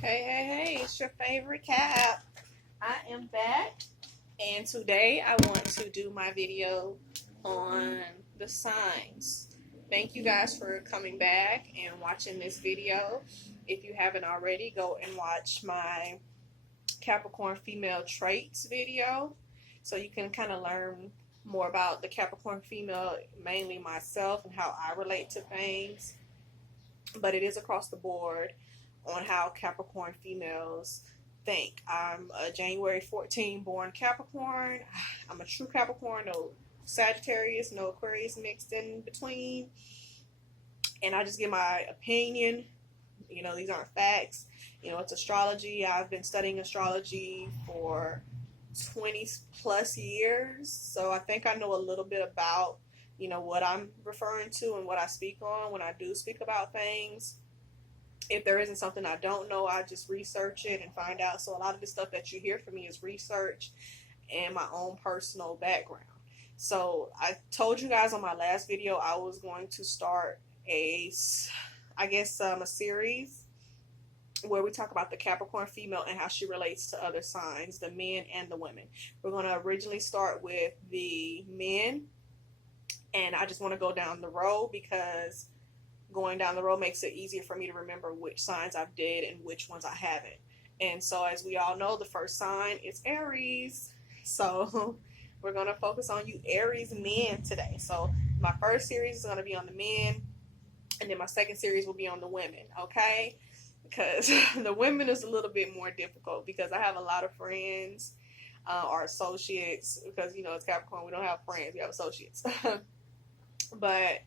Hey, it's your favorite Cap. I am back, and today I want to do my video on the signs. Thank you guys for coming back and watching this video. If you haven't already, go and watch my Capricorn female traits video so you can kind of learn more about the Capricorn female, mainly myself and how I relate to things. But it is across the board on how Capricorn females think. I'm a January 14 born Capricorn. I'm a true Capricorn, no Sagittarius, no Aquarius mixed in between. And I just give my opinion. You know, these aren't facts. You know, it's astrology. I've been studying astrology for 20 plus years. So I think I know a little bit about, you know, what I'm referring to and what I speak on when I do speak about things. If there isn't something I don't know, I just research it and find out. So a lot of the stuff that you hear from me is research and my own personal background. So I told you guys on my last video I was going to start a series where we talk about the Capricorn female and how she relates to other signs, the men and the women. We're going to originally start with the men, and I just want to go down the road because going down the road makes it easier for me to remember which signs I've did and which ones I haven't. And so as we all know, the first sign is Aries. So we're going to focus on you Aries men today. So my first series is going to be on the men, and then my second series will be on the women, okay? Because the women is a little bit more difficult because I have a lot of friends or associates, because, you know, it's Capricorn, we don't have friends, we have associates. But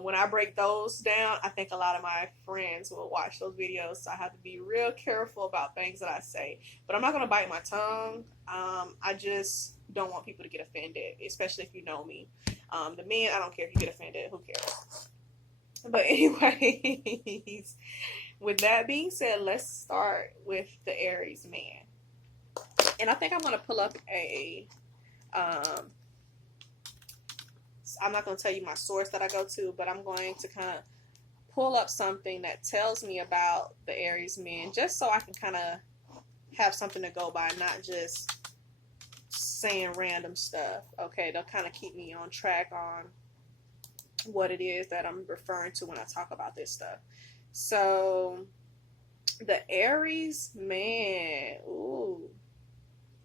when I break those down, I think a lot of my friends will watch those videos, so I have to be real careful about things that I say. But I'm not going to bite my tongue. I just don't want people to get offended, especially if you know me. The men, I don't care if you get offended. Who cares? But anyways, with that being said, let's start with the Aries man. And I think I'm going to pull up I'm not going to tell you my source that I go to, but I'm going to kind of pull up something that tells me about the Aries men, just so I can kind of have something to go by, not just saying random stuff. Okay, they'll kind of keep me on track on what it is that I'm referring to when I talk about this stuff. So the Aries man, ooh,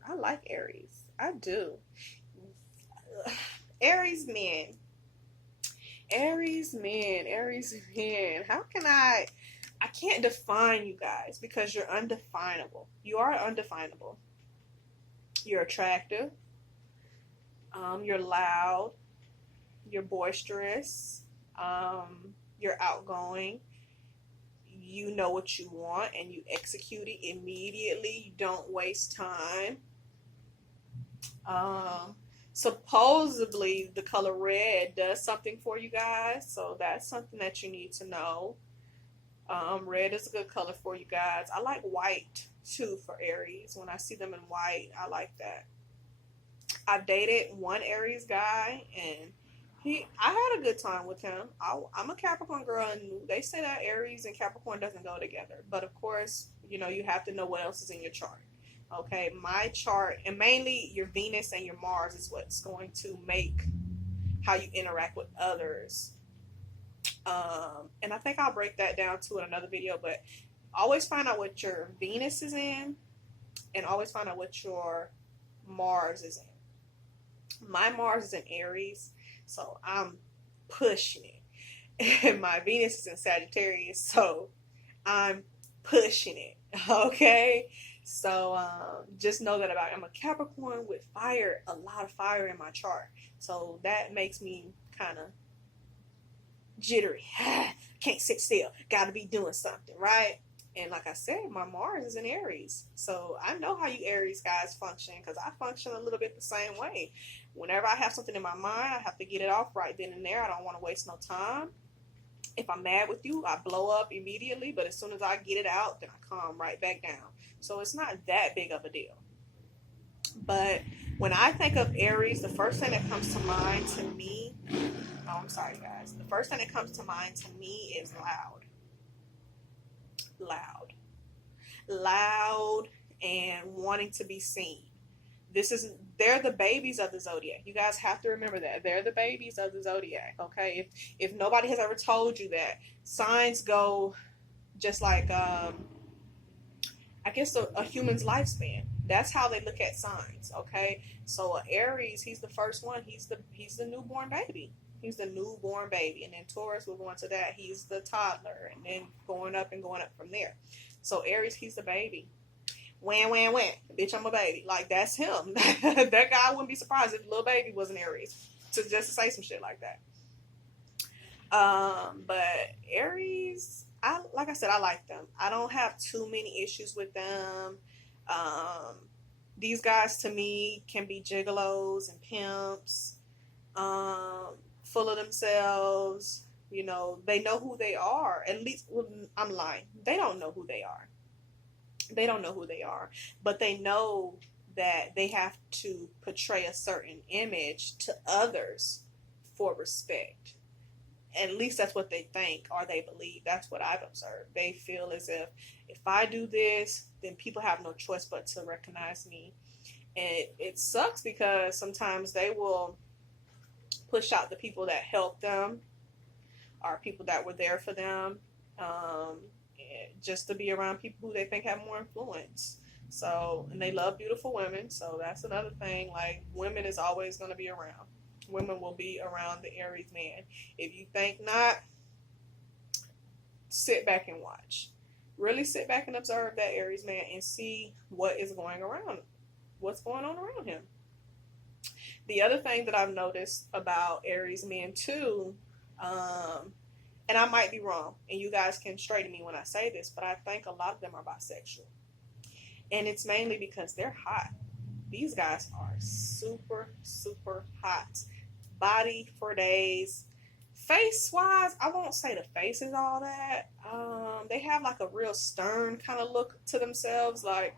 I like Aries. I do. Aries men. How can I can't define you guys because you're undefinable. You are undefinable. You're attractive. You're loud. You're boisterous. You're outgoing. You know what you want and you execute it immediately. You don't waste time. Supposedly the color red does something for you guys, so that's something that you need to know. Red is a good color for you guys. I like white too for Aries. When I see them in white, I like that. I've dated one Aries guy, and I had a good time with him. I'm a Capricorn girl, and they say that Aries and Capricorn doesn't go together. But of course, you know, you have to know what else is in your chart. Okay, my chart, and mainly your Venus and your Mars, is what's going to make how you interact with others. And I think I'll break that down too in another video, but always find out what your Venus is in, and always find out what your Mars is in. My Mars is in Aries, so I'm pushing it. And my Venus is in Sagittarius, so I'm pushing it. Okay? So just know that I'm a Capricorn with fire, a lot of fire in my chart. So that makes me kind of jittery. Can't sit still. Got to be doing something, right? And like I said, my Mars is in Aries. So I know how you Aries guys function, because I function a little bit the same way. Whenever I have something in my mind, I have to get it off right then and there. I don't want to waste no time. If I'm mad with you, I blow up immediately, but as soon as I get it out, then I calm right back down. So it's not that big of a deal. But when I think of Aries, the first thing that comes to mind to me, I'm sorry guys, the first thing that comes to mind to me is loud. loud, and wanting to be seen. They're the babies of the zodiac. You guys have to remember that. They're the babies of the zodiac, okay? If nobody has ever told you that, signs go just like I guess a human's lifespan. That's how they look at signs, okay? So Aries, he's the first one. He's the newborn baby. He's the newborn baby. And then Taurus, we'll go into that. He's the toddler, and then going up from there. So Aries, he's the baby. Wham, wham, wham. Bitch, I'm a baby. Like, that's him. That guy, wouldn't be surprised if little baby was an Aries. Just to say some shit like that. But Aries, like I said, I like them. I don't have too many issues with them. These guys, to me, can be gigolos and pimps, full of themselves. You know, they know who they are. At least, well, I'm lying. They don't know who they are. They don't know who they are, but they know that they have to portray a certain image to others for respect. At least that's what they think or they believe. That's what I've observed. They feel as if I do this, then people have no choice but to recognize me. And it sucks because sometimes they will push out the people that help them or people that were there for them, just to be around people who they think have more influence. So, and they love beautiful women. So that's another thing. Like, women is always going to be around. Women will be around the Aries man. If you think not, sit back and watch. Really sit back and observe that Aries man and see what is going around. What's going on around him. The other thing that I've noticed about Aries men too, and I might be wrong, and you guys can straighten me when I say this, but I think a lot of them are bisexual. And it's mainly because they're hot. These guys are super, super hot. Body for days. Face-wise, I won't say the face is all that. They have like a real stern kind of look to themselves. Like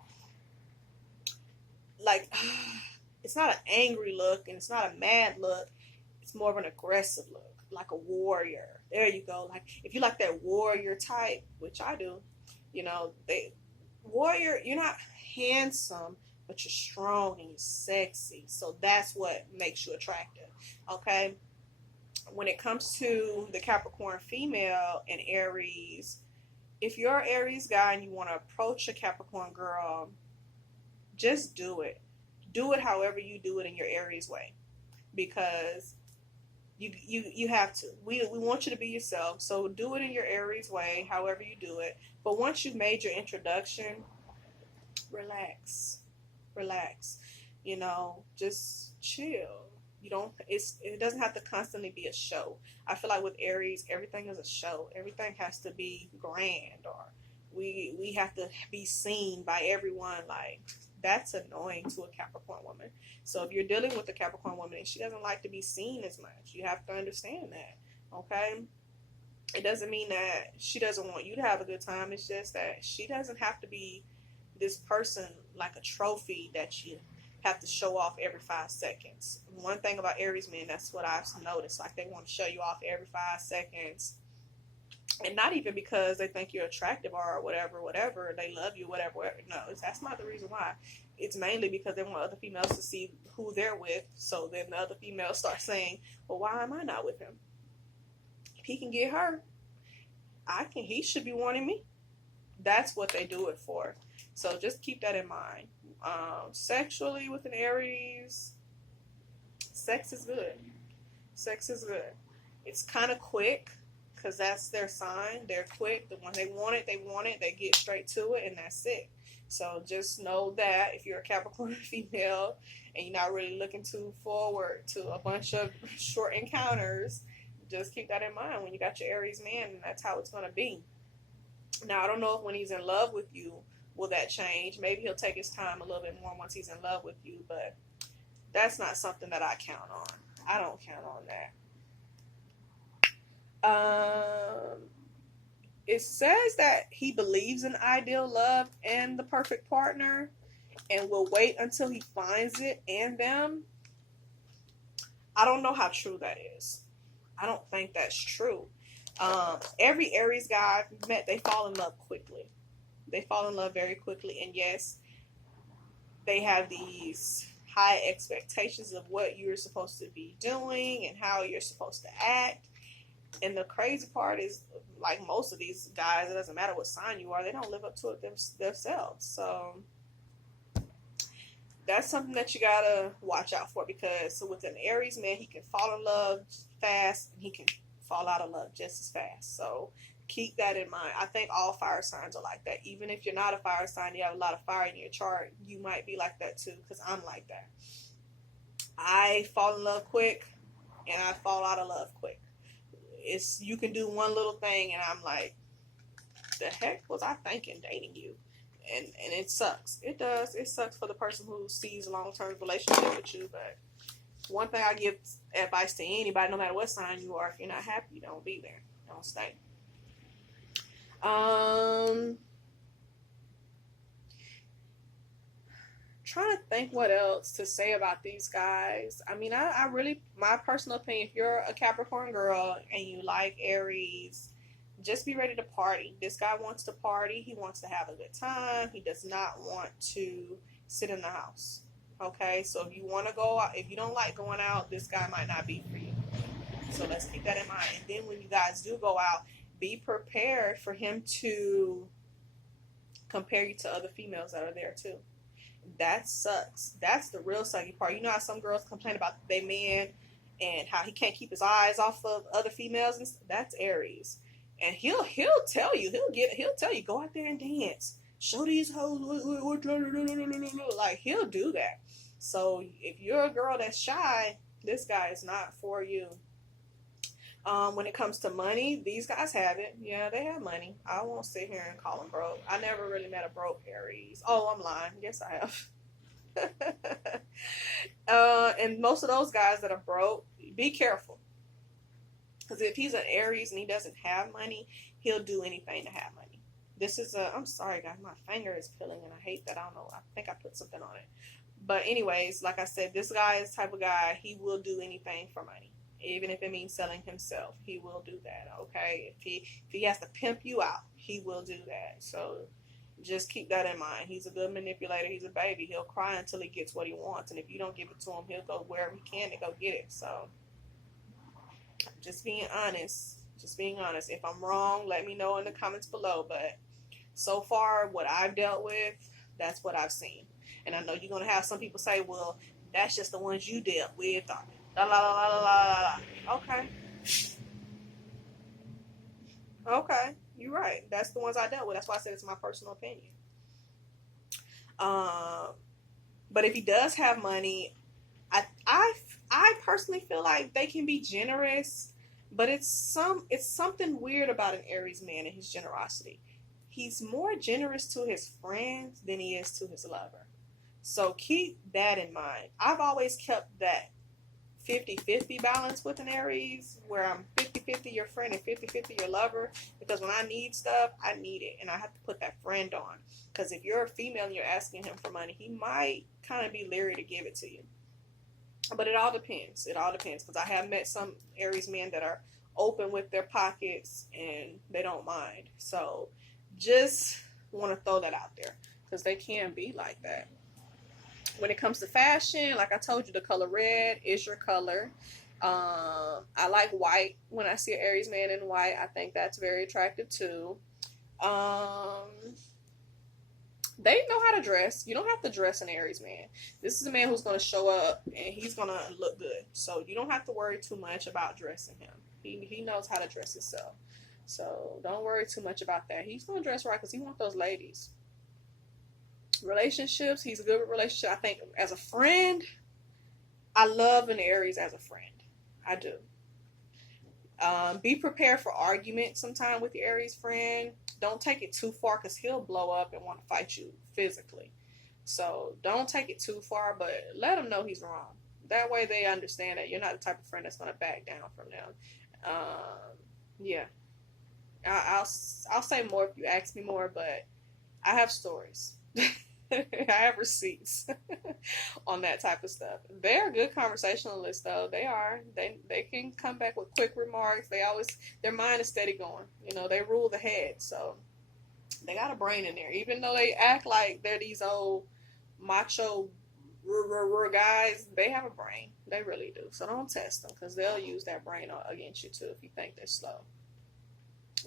it's not an angry look, and it's not a mad look. It's more of an aggressive look. Like a warrior. There you go. Like, if you like that warrior type, which I do, you know, warrior, you're not handsome, but you're strong and you're sexy. So that's what makes you attractive. Okay? When it comes to the Capricorn female and Aries, if you're an Aries guy and you want to approach a Capricorn girl, just do it. Do it however you do it in your Aries way. Because you have to. We want you to be yourself. So do it in your Aries way, however you do it. But once you've made your introduction, relax. You know, just chill. You don't. It doesn't have to constantly be a show. I feel like with Aries, everything is a show. Everything has to be grand, or we have to be seen by everyone. Like, that's annoying to a Capricorn woman. So if you're dealing with a Capricorn woman and she doesn't like to be seen as much, you have to understand that, okay? It doesn't mean that she doesn't want you to have a good time. It's just that she doesn't have to be this person like a trophy that you have to show off every 5 seconds. One thing about Aries men, that's what I've noticed. Like, they want to show you off every 5 seconds. And not even because they think you're attractive or whatever, they love you, whatever. No, that's not the reason why. It's mainly because they want other females to see who they're with. So then the other females start saying, well, why am I not with him? If he can get her, he should be wanting me. That's what they do it for. So just keep that in mind. Sexually with an Aries, sex is good. It's kind of quick. Because that's their sign. They're quick. When they want it, they get straight to it, and that's it. So just know that if you're a Capricorn female and you're not really looking too forward to a bunch of short encounters, just keep that in mind when you got your Aries man, and that's how it's going to be. Now, I don't know if when he's in love with you, will that change? Maybe he'll take his time a little bit more once he's in love with you, but that's not something that I count on. I don't count on that. It says that he believes in ideal love and the perfect partner and will wait until he finds it and them. I don't know how true that is. I don't think that's true. Every Aries guy I've met, they fall in love quickly. They fall in love very quickly. And yes, they have these high expectations of what you're supposed to be doing and how you're supposed to act. And the crazy part is, like most of these guys, it doesn't matter what sign you are, they don't live up to it themselves. So that's something that you gotta watch out for, because with an Aries man, he can fall in love fast and he can fall out of love just as fast. So keep that in mind. I think all fire signs are like that. Even if you're not a fire sign, you have a lot of fire in your chart, you might be like that too, because I'm like that. I fall in love quick and I fall out of love quick. It's, you can do one little thing and I'm like, the heck was I thinking dating you? And it sucks. It does. It sucks for the person who sees a long-term relationship with you. But one thing I give advice to anybody, no matter what sign you are, if you're not happy, don't be there. Don't stay. Trying to think what else to say about these guys. I mean, I really, my personal opinion, if you're a Capricorn girl and you like Aries, just be ready to party. This guy wants to party. He wants to have a good time. He does not want to sit in the house. Okay, so if you want to go out, if you don't like going out, this guy might not be for you. So let's keep that in mind. And then when you guys do go out, be prepared for him to compare you to other females that are there too. That sucks. That's the real sucky part. You know how some girls complain about their man and how he can't keep his eyes off of other females, and that's Aries. And he'll tell you, he'll tell you, go out there and dance. Show these hoes like, he'll do that. So if you're a girl that's shy, this guy is not for you. When it comes to money, these guys have it. Yeah, they have money. I won't sit here and call them broke. I never really met a broke Aries. Oh, I'm lying. Yes, I have. And most of those guys that are broke, be careful. Because if he's an Aries and he doesn't have money, he'll do anything to have money. This is I'm sorry, guys. My finger is peeling and I hate that. I don't know. I think I put something on it. But anyways, like I said, this guy is the type of guy, he will do anything for money. Even if it means selling himself, he will do that, okay? If he has to pimp you out, he will do that. So just keep that in mind. He's a good manipulator. He's a baby. He'll cry until he gets what he wants. And if you don't give it to him, he'll go wherever he can to go get it. So just being honest. Just being honest. If I'm wrong, let me know in the comments below. But so far, what I've dealt with, that's what I've seen. And I know you're going to have some people say, well, that's just the ones you dealt with. La, la, la, la, la, la. Okay. Okay. You're right. That's the ones I dealt with. That's why I said it's my personal opinion. But if he does have money, I personally feel like they can be generous, but it's something weird about an Aries man and his generosity. He's more generous to his friends than he is to his lover. So keep that in mind. I've always kept that 50-50 balance with an Aries, where I'm 50-50 your friend and 50-50 your lover, because when I need stuff, I need it, and I have to put that friend on. Because if you're a female and you're asking him for money, he might kind of be leery to give it to you. But it all depends. It all depends, because I have met some Aries men that are open with their pockets and they don't mind. So just want to throw that out there, because they can be like that. When it comes to fashion, like I told you, the color red is your color. I like white. When I see an Aries man in white, I think that's very attractive too. They know how to dress. You don't have to dress an Aries man. This is a man who's going to show up and he's going to look good. So you don't have to worry too much about dressing him. He knows how to dress himself. So don't worry too much about that. He's going to dress right because he wants those ladies. Relationships, he's a good with relationships. I think as a friend, I love an Aries as a friend. I do. Be prepared for arguments sometime with your Aries friend. Don't take it too far, because he'll blow up and want to fight you physically. So don't take it too far, but let him know he's wrong. That way they understand that you're not the type of friend that's going to back down from them. Yeah. I'll say more if you ask me more, but I have stories. I have receipts on that type of stuff. They're good conversationalists, though. They are. They can come back with quick remarks. Their mind is steady going. You know, they rule the head. So They got a brain in there. Even though they act like they're these old macho guys, they have a brain. They really do. So don't test them, because they'll use that brain against you too if you think they're slow.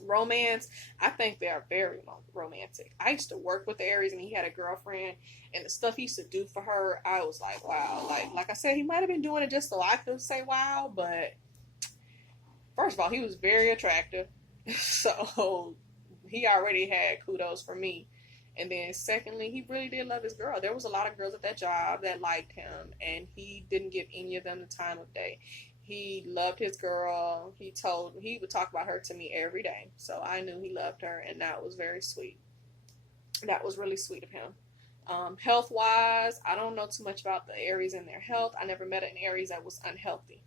Romance, I think they are very romantic. I used to work with Aries, and he had a girlfriend, and the stuff he used to do for her, I was like, wow. Like I said, he might have been doing it just so I could say wow, but first of all, he was very attractive. So he already had kudos for me. And then secondly, he really did love his girl. There was a lot of girls at that job that liked him, and he didn't give any of them the time of day. He loved his girl. He would talk about her to me every day. So I knew he loved her, and that was very sweet. That was really sweet of him. Health-wise, I don't know too much about the Aries and their health. I never met an Aries that was unhealthy.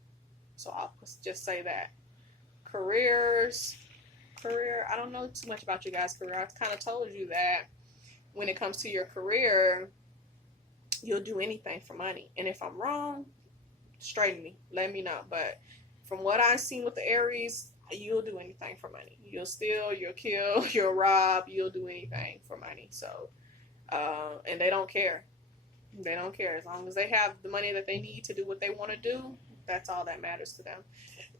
So I'll just say that. Career, I don't know too much about you guys' career. I've kind of told you that when it comes to your career, you'll do anything for money. And if I'm wrong, straighten me, let me know. But from what I've seen with the Aries, you'll do anything for money. You'll steal, you'll kill, you'll rob, you'll do anything for money. So, and they don't care. They don't care. As long as they have the money that they need to do what they want to do, that's all that matters to them.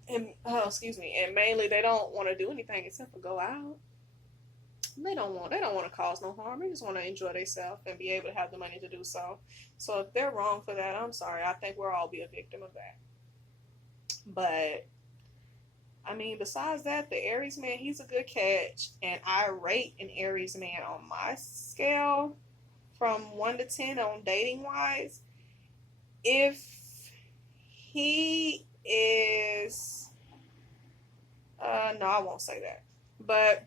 And, and mainly they don't want to do anything except for go out. They don't want to cause no harm. They just want to enjoy themselves and be able to have the money to do so. So if they're wrong for that, I'm sorry. I think we'll all be a victim of that. But I mean, besides that, the Aries man, he's a good catch, and I rate an Aries man on my scale from 1 to 10 on dating wise. If he is, no, I won't say that, but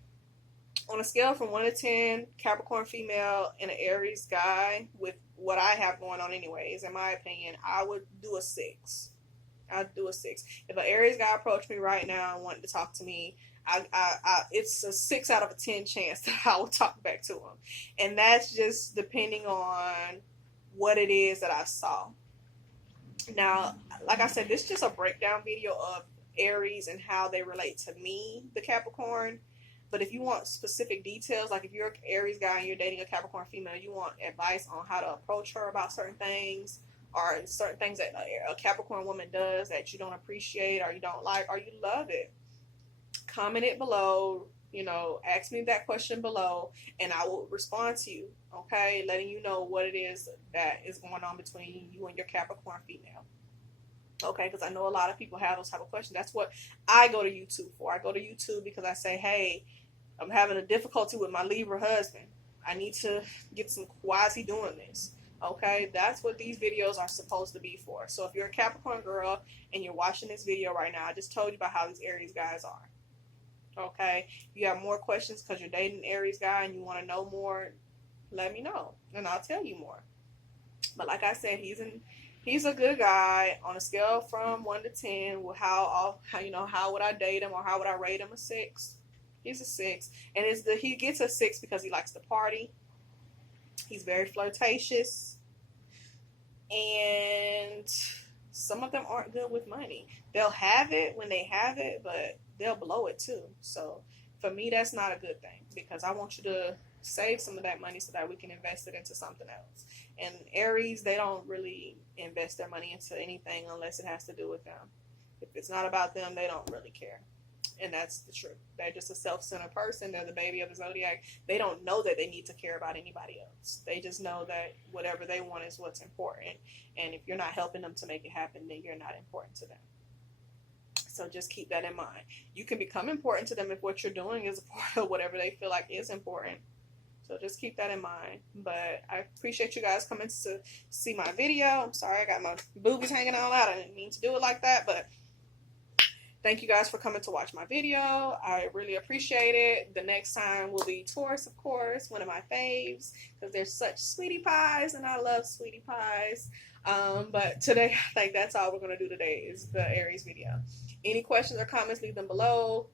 on a scale from 1 to 10, Capricorn female and an Aries guy, with what I have going on anyways, in my opinion, I would do a 6. I'd do a 6. If an Aries guy approached me right now and wanted to talk to me, it's a 6 out of a 10 chance that I will talk back to him. And that's just depending on what it is that I saw. Now, like I said, this is just a breakdown video of Aries and how they relate to me, the Capricorn. But if you want specific details, like if you're an Aries guy and you're dating a Capricorn female, you want advice on how to approach her about certain things, or certain things that a Capricorn woman does that you don't appreciate or you don't like or you love it, comment it below. Ask me that question below, and I will respond to you, okay? Letting you know what it is that is going on between you and your Capricorn female. Okay, because I know a lot of people have those type of questions. That's what I go to YouTube for. I go to YouTube because I say, hey, I'm having a difficulty with my Libra husband. I need to get why is he doing this? Okay, that's what these videos are supposed to be for. So if you're a Capricorn girl and you're watching this video right now, I just told you about how these Aries guys are. Okay, if you have more questions because you're dating an Aries guy and you want to know more, let me know and I'll tell you more. But like I said, he's a good guy. On a scale from 1 to 10, how would I date him, or how would I rate him? A 6. He's a 6, and he gets a 6 because he likes to party. He's very flirtatious, and some of them aren't good with money. They'll have it when they have it, but they'll blow it too. So for me, that's not a good thing, because I want you to save some of that money so that we can invest it into something else. And Aries, they don't really invest their money into anything unless it has to do with them. If it's not about them, they don't really care. And that's the truth. They're just a self-centered person. They're the baby of the zodiac. They don't know that they need to care about anybody else. They just know that whatever they want is what's important. And if you're not helping them to make it happen, then you're not important to them. So just keep that in mind. You can become important to them if what you're doing is a part of whatever they feel like is important. So just keep that in mind. But I appreciate you guys coming to see my video. I'm sorry I got my boobies hanging all out. I didn't mean to do it like that, but thank you guys for coming to watch my video. I really appreciate it. The next time will be Taurus, of course, one of my faves, because they're such sweetie pies, and I love sweetie pies. But today, that's all we're going to do today is the Aries video. Any questions or comments, leave them below.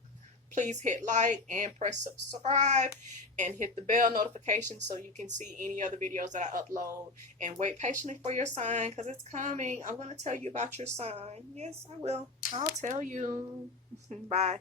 Please hit like and press subscribe and hit the bell notification so you can see any other videos that I upload. And wait patiently for your sign, because it's coming. I'm going to tell you about your sign. Yes, I will. I'll tell you. Bye.